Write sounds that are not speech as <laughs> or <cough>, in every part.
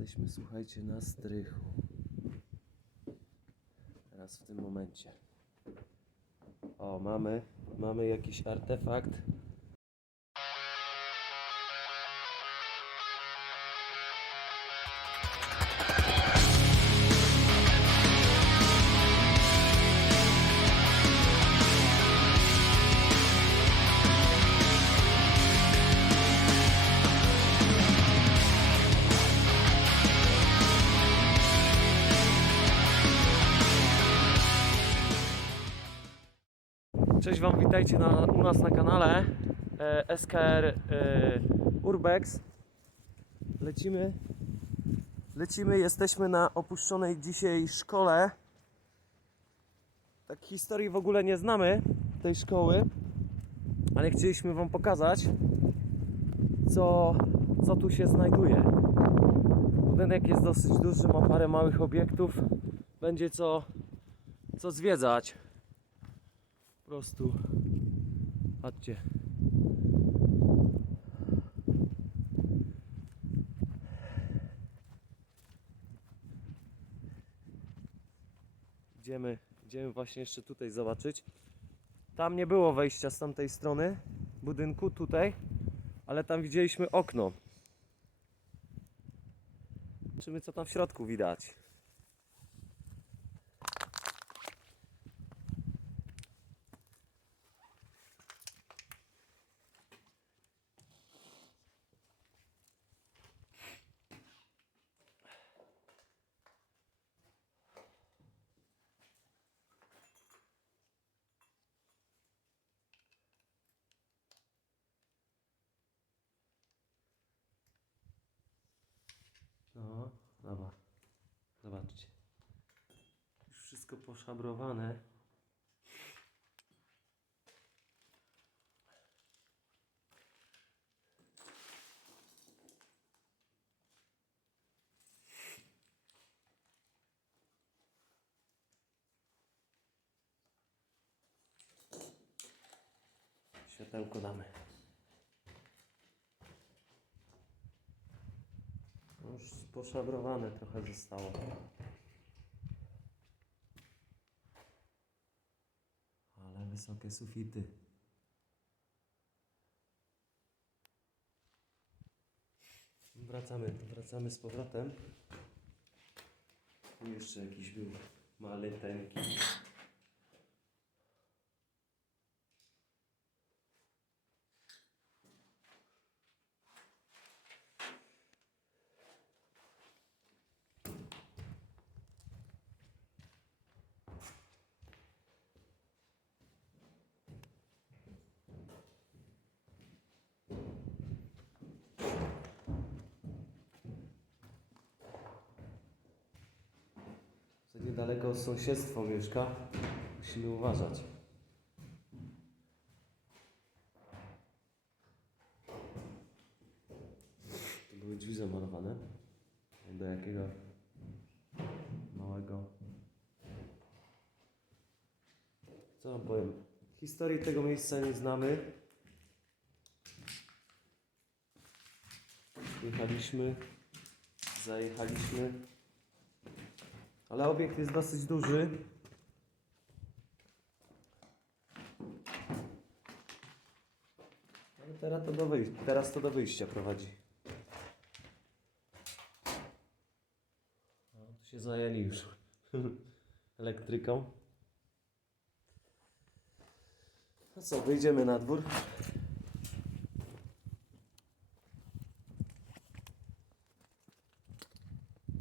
Jesteśmy, słuchajcie, na strychu. Teraz w tym momencie. O, mamy, mamy jakiś artefakt. Cześć Wam, witajcie na, u nas na kanale e, SKR e, Urbex. Lecimy, lecimy, jesteśmy na opuszczonej dzisiaj szkole. Tak historii w ogóle nie znamy tej szkoły, ale chcieliśmy Wam pokazać, co, co tu się znajduje. Budynek jest dosyć duży, ma parę małych obiektów, będzie co, co zwiedzać prostu. Chodźcie idziemy idziemy właśnie jeszcze tutaj zobaczyć. Tam nie było wejścia z tamtej strony budynku tutaj ale tam widzieliśmy okno. Zobaczymy co tam w środku widać No, dobra. Zobaczcie. Już wszystko poszabrowane. Światełko damy. Już poszabrowane trochę zostało. Ale wysokie sufity. Wracamy, wracamy z powrotem. Tu jeszcze jakiś był maleteńki. Niedaleko sąsiedztwo mieszka. Musimy uważać. To były drzwi zamalowane. Do jakiego małego. Co wam powiem? Historii tego miejsca nie znamy. Jechaliśmy, zajechaliśmy. Ale obiekt jest dosyć duży. Ale teraz to do wyjścia, teraz to do wyjścia prowadzi. No, tu się zajęli już <laughs> elektryką. No co, wyjdziemy na dwór.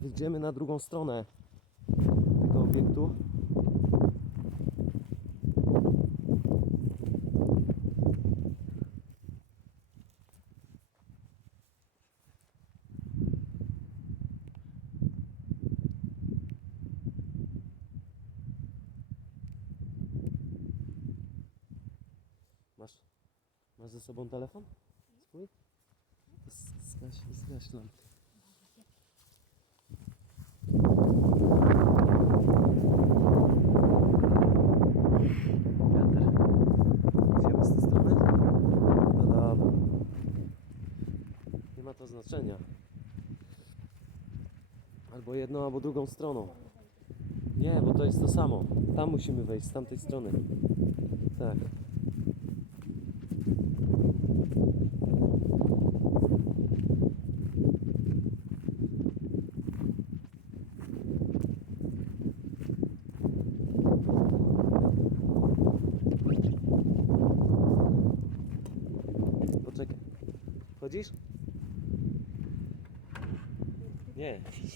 Wyjdziemy na drugą stronę obiektu. Masz, masz ze sobą telefon? Swój? Zgaś, zgaś lampę. Wiatr. Idziemy z tej strony? No dobra. Nie ma to znaczenia. Jedną albo drugą stroną. Nie, bo to jest to samo. Tam musimy wejść, z tamtej strony. Tak.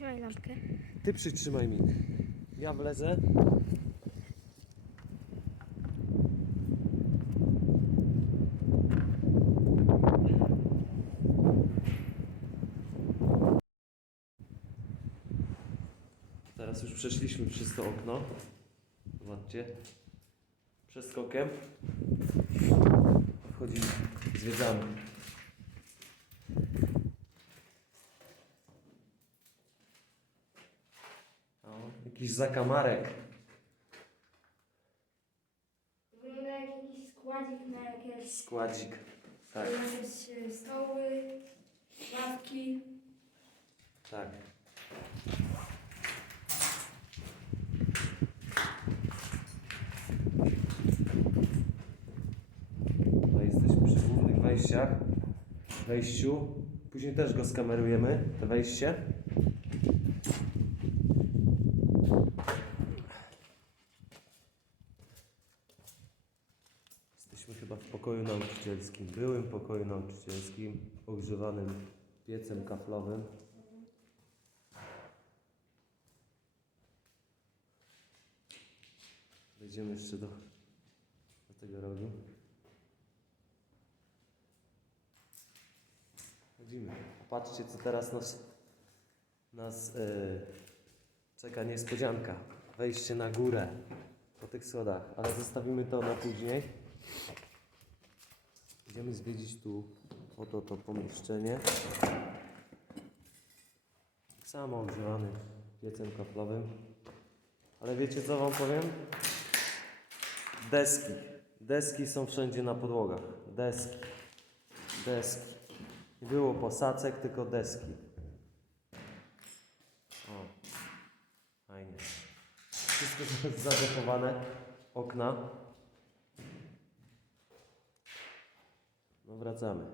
Trzymaj lampkę. ty przytrzymaj mi. Ja wlezę. Teraz już przeszliśmy przez to okno. Zobaczcie. Przeskokiem. Wchodzimy, zwiedzamy. O, jakiś zakamarek. Wygląda jak jakiś składzik na jakieś, Składzik. Tak, jakieś e, stoły, ławki. tak. Tutaj jesteśmy przy głównych wejściach. Wejściu. Później też go skamerujemy, to wejście. Jesteśmy chyba w pokoju nauczycielskim, byłym pokoju nauczycielskim, ogrzewanym piecem kaflowym. Wejdziemy jeszcze do, do tego rogu. Chodzimy. Patrzcie, co teraz nas, nas e, czeka niespodzianka. Wejście na górę po tych schodach, ale zostawimy to na później. Idziemy zwiedzić tu oto to pomieszczenie. Tak samo ogrzewany piecem kaflowym. Ale wiecie co wam powiem? Deski. Deski są wszędzie na podłogach. Deski. Deski. Nie było posadzek, tylko deski. O. Fajnie. Wszystko <laughs> jest zadekowane. Okna. No wracamy.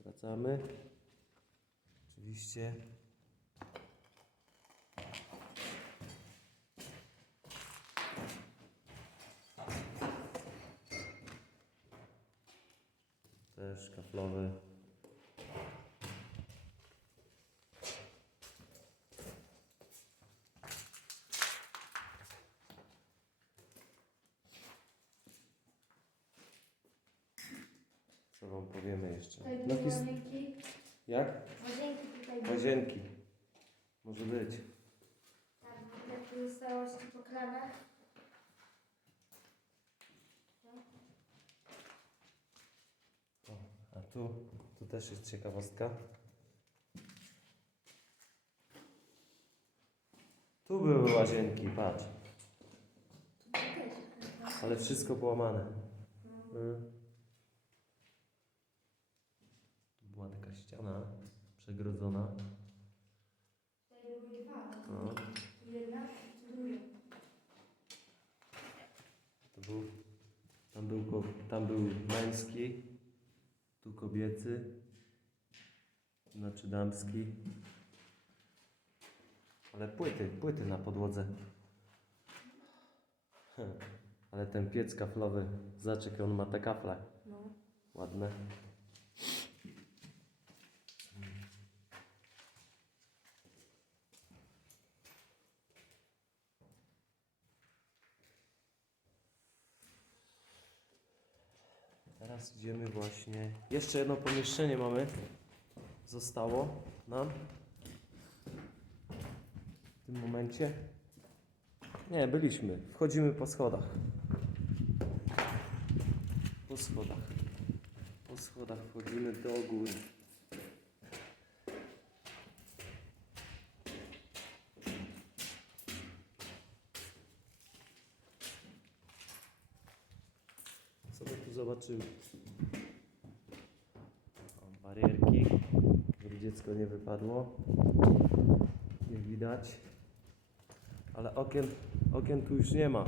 Wracamy. Oczywiście. Też kaflowy. Co wam powiemy jeszcze? Tutaj No, his- łazienki. jak? Łazienki tutaj były. Łazienki. Może być. Tak, tutaj pozostałości po kranach. O, a tu, tu też jest ciekawostka. Tu były łazienki, patrz. Ale wszystko połamane. Mm. Przegrodzona. Tutaj były dwa. No, Tu jedna, tu druga. to był, tam, był, tam był męski, tu kobiecy, znaczy damski. Ale płyty, płyty na podłodze. Ale ten piec kaflowy, zaczek on ma te kafle. No. Ładne. Idziemy właśnie. Jeszcze jedno pomieszczenie mamy. Zostało nam. W tym momencie. Nie, byliśmy. Wchodzimy po schodach. Po schodach. Po schodach wchodzimy do góry. Co zobaczymy? O, barierki, żeby dziecko nie wypadło. Jak widać. Ale okien, okien tu już nie ma.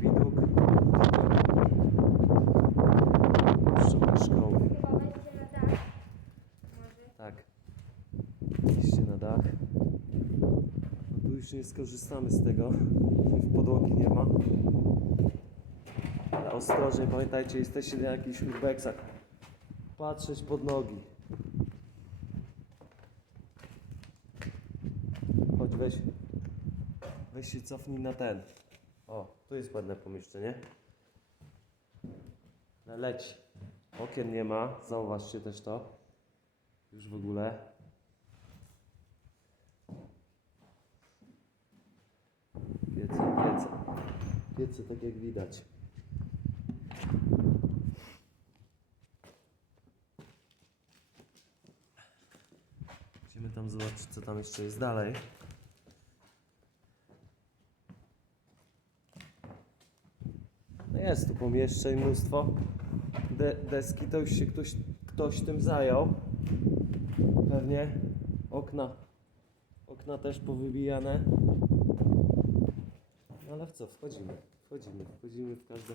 Widok. Jeszcze do szkoły. Chyba wejście na dach. Może. Tak. Iście na dach. Skorzystamy z tego. W <laughs> podłogi nie ma. Ale ostrożnie, pamiętajcie, jesteście na jakichś urbexach. Patrzeć pod nogi. Chodź weź. Weź się cofnij na ten. O, tu jest ładne pomieszczenie. Leci. Okien nie ma, zauważcie też to. Już w ogóle. Piece, tak jak widać. Idziemy tam zobaczyć, co tam jeszcze jest dalej. No jest tu pomieszczeń mnóstwo. De deski to już się ktoś, ktoś tym zajął. Pewnie okna. Okna też powybijane. Ale w co? Wchodzimy. Wchodzimy. Wchodzimy w każde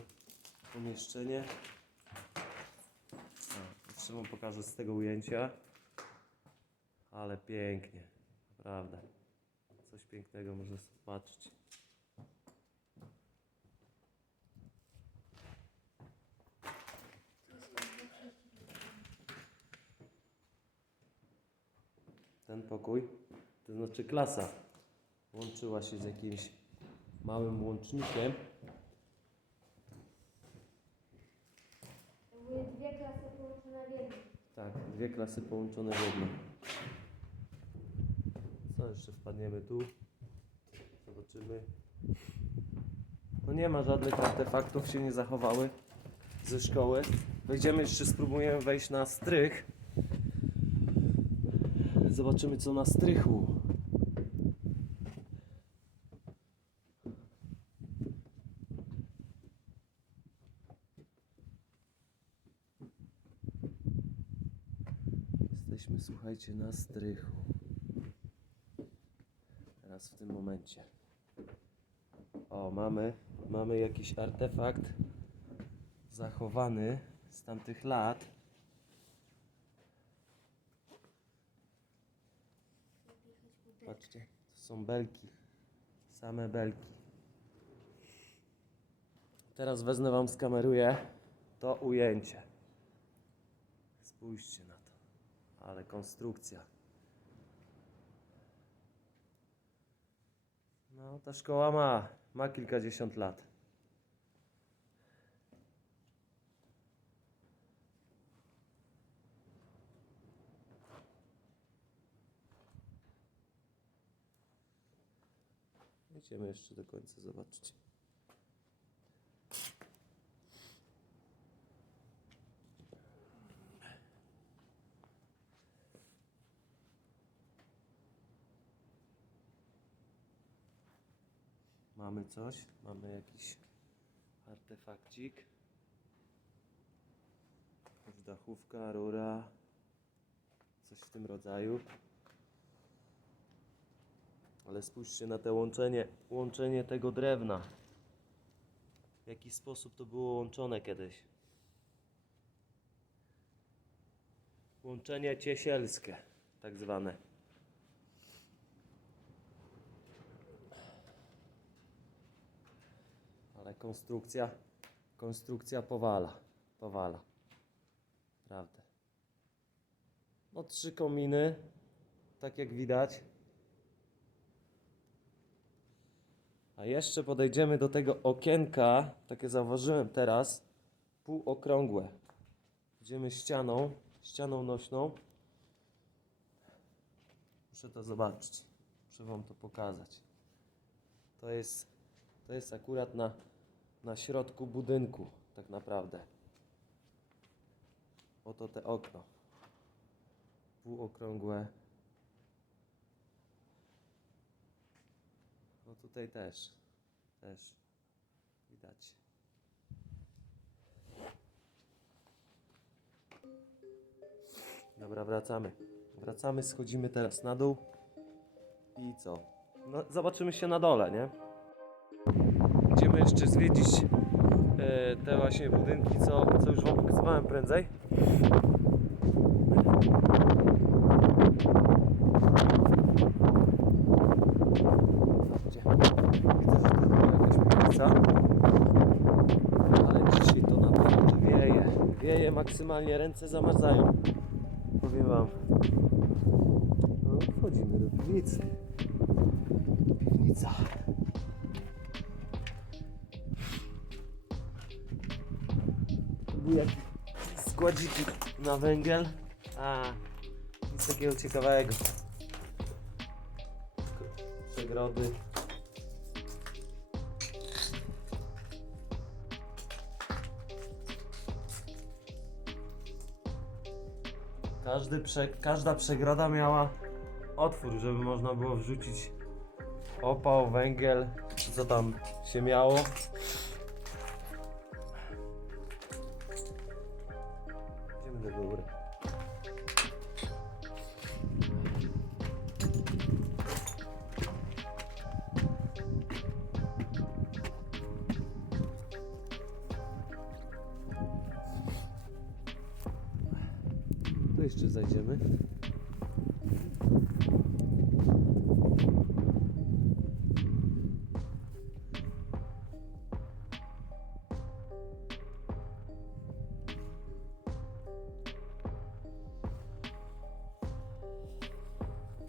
pomieszczenie. Jeszcze wam pokażę z tego ujęcia. Ale pięknie. Naprawdę. Coś pięknego można zobaczyć. Ten pokój, to znaczy klasa, łączyła się z jakimś małym łącznikiem. Były dwie klasy połączone w jedną. Tak, dwie klasy połączone w jedną. Co jeszcze wpadniemy tu? Zobaczymy. No nie ma żadnych artefaktów, się nie zachowały ze szkoły. Wejdziemy jeszcze, spróbujemy wejść na strych. Zobaczymy co na strychu. Jesteśmy, słuchajcie, na strychu. Teraz w tym momencie. O, mamy, mamy jakiś artefakt zachowany z tamtych lat. Patrzcie, to są belki. Same belki. Teraz wezmę wam skameruję to ujęcie. Spójrzcie na to. Ale konstrukcja. No, ta szkoła ma, ma kilkadziesiąt lat. Idziemy jeszcze do końca zobaczyć. Mamy coś, mamy jakiś artefakcik. Dachówka, rura, coś w tym rodzaju. Ale spójrzcie na te łączenie, łączenie tego drewna. W jaki sposób to było łączone kiedyś. Łączenie ciesielskie, tak zwane. Ale konstrukcja, konstrukcja powala, powala. Prawda. No trzy kominy, tak jak widać. A jeszcze podejdziemy do tego okienka, takie zauważyłem teraz, półokrągłe. Idziemy ścianą, ścianą nośną. Muszę to zobaczyć. Muszę wam to pokazać. To jest, to jest akurat na, na środku budynku, tak naprawdę. Oto te okno. Półokrągłe. No tutaj też. Też. Widać. Dobra, wracamy. Wracamy, schodzimy teraz na dół. I co? No, zobaczymy się na dole, nie? Idziemy jeszcze zwiedzić e, te właśnie budynki, co, co już Wam pokazywałem prędzej. Widzę, że tu była jakaś piwnica. Ale dzisiaj to naprawdę wieje. Wieje maksymalnie, ręce zamarzają. Powiem Wam. No, wchodzimy do piwnicy. Węgiel. A, nic takiego ciekawego. Przegrody. Każdy prze, każda przegroda miała otwór, żeby można było wrzucić opał, węgiel, co tam się miało. Jeszcze zajdziemy.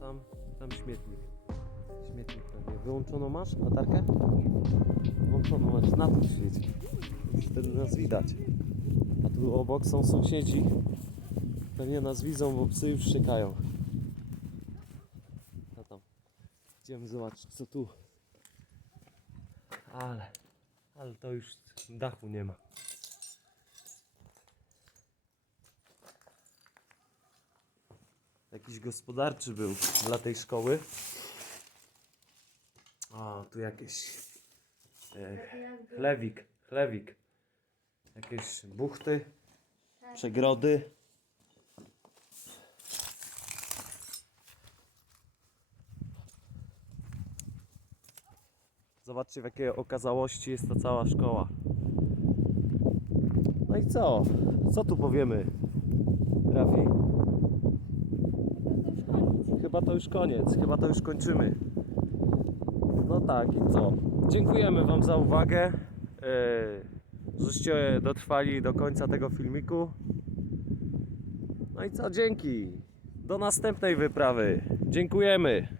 Tam, tam śmietnik. Śmietnik pewnie. Wyłączono masz latarkę? Włączono masz, na to świeci. Wtedy nas widać. A tu obok są sąsiedzi. Pewnie nas widzą, bo psy już czekają. A tam. Idziemy zobaczyć co tu. Ale, ale to już dachu nie ma. Jakiś gospodarczy był dla tej szkoły. A, tu jakieś e, chlewik, chlewik. Jakieś buchty, przegrody. Zobaczcie w jakiej okazałości jest ta cała szkoła. No i co? Co tu powiemy? Rafi? Chyba to już koniec, chyba to już kończymy. No tak i co? Dziękujemy Wam za uwagę. Yy, żeście dotrwali do końca tego filmiku. No i co? Dzięki. Do następnej wyprawy. Dziękujemy.